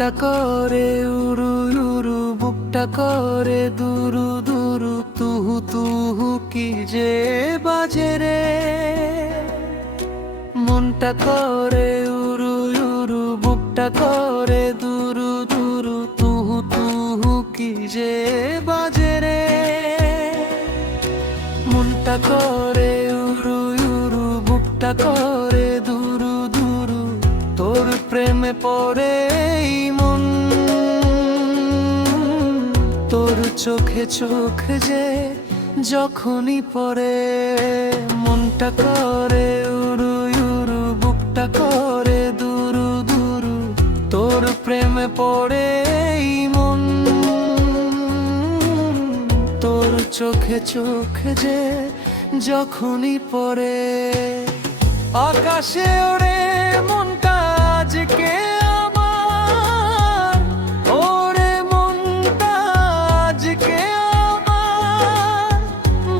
মনটা করে উড়ু উড়ু, বুকটা করে দুরু দুরু, তুহু তুহু কি যে বাজে রে। মনটা করে উড়ু উড়ু, বুকটা করে দুরু দুরু, তুহু তুহু কি যে বাজে রে। মনটা করে উড়ু উড়ু, বুকটা করে দুরু দুরু, তোর প্রেমে পড়ে এই মন। তোর চোখে চোখ যে যখনই পড়ে, মনটা করে উড়ু উড়ু, বুকটা করে দুরু দুরু, তোর প্রেমে পড়ে এই মন। তোর চোখে চোখ যে যখনই পড়ে, আকাশে ওড়ে মনটা আজকে আমার, ওরে মনটা আজকে আমার,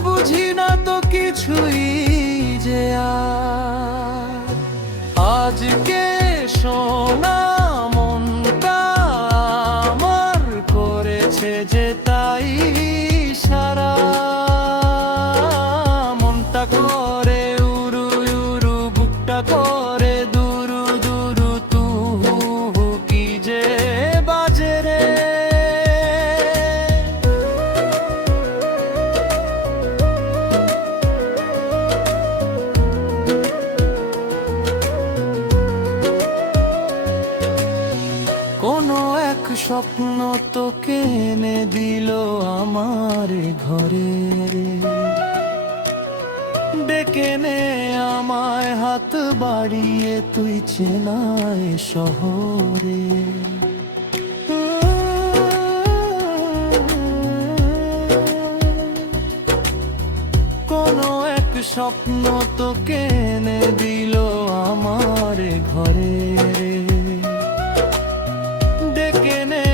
বুঝি না তো কিছুই যে আর। আজকে সোনা মনটা আমার করেছে যে তাই সারা। মনটা করে উড়ু উড়ু, বুকটা করে দুরু দুরু, তুহু কি যে বাজে রে। কোনো এক স্বপ্ন তোকে এনে দিল আমার ঘরে, ডেকে নে আমায় হাত বাড়িয়ে তুই চেনায় শহরে। কোনো এক স্বপ্ন তোকে এনে দিল আমার ঘরে, ডেকে নে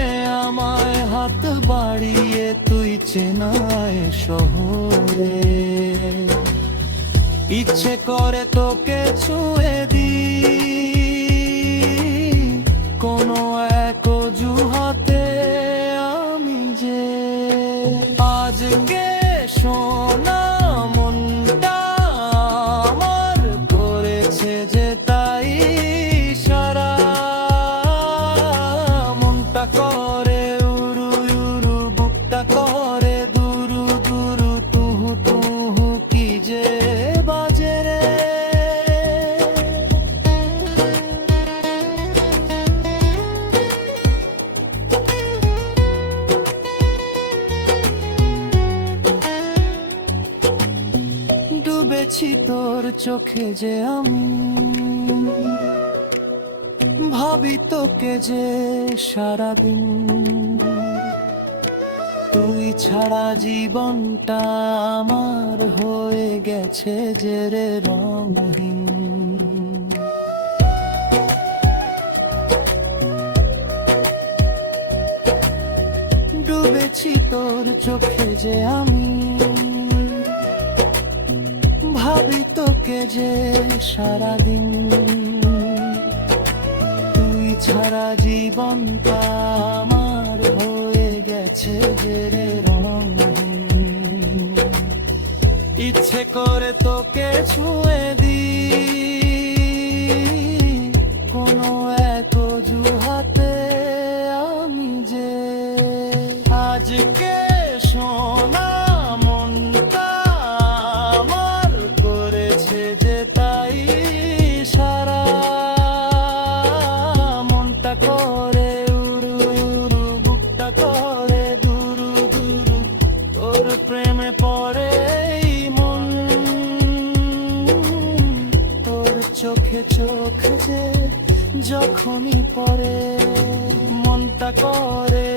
আমায় হাত বাড়িয়ে তুই চেনায় শহরে। ইচ্ছে করে তোকে ছুঁয়ে দি কোনো এক অজুহাতে, আমি যে আজকে সোনা মনটা আমার করেছে যে তাই সারা। মনটা করে উড়ু উড়ু, বুকটা করে দুরু দুরু, তুহু তুহু কি যে বাজে রে। ডুবেছি তোর চোখে যে আমি, ভাবি তোকে যে সারাদিন, তুই ছাড়া জীবনটা আমার হয়ে গেছে যে রে রঙহীন। ডুবেছি তোর চোখে যে আমি, ভাবি তোকে যে সারাদিন, তুই ছাড়া জীবনটা আমার হয়ে গেছে যে রে রঙহীন। ইচ্ছে করে তোকে ছুঁয়ে দি কোনো এক অজুহাতে, আমি যে আজকে সোনা মনটা আমার করেছে যে তাই সারা। মনটা করে উড়ু উড়ু, বুকটা করে দুরু দুরু, তোর প্রেমে পড়ে এই মন। তোর চোখে চোখ যে যখনই পড়ে, মনটা করে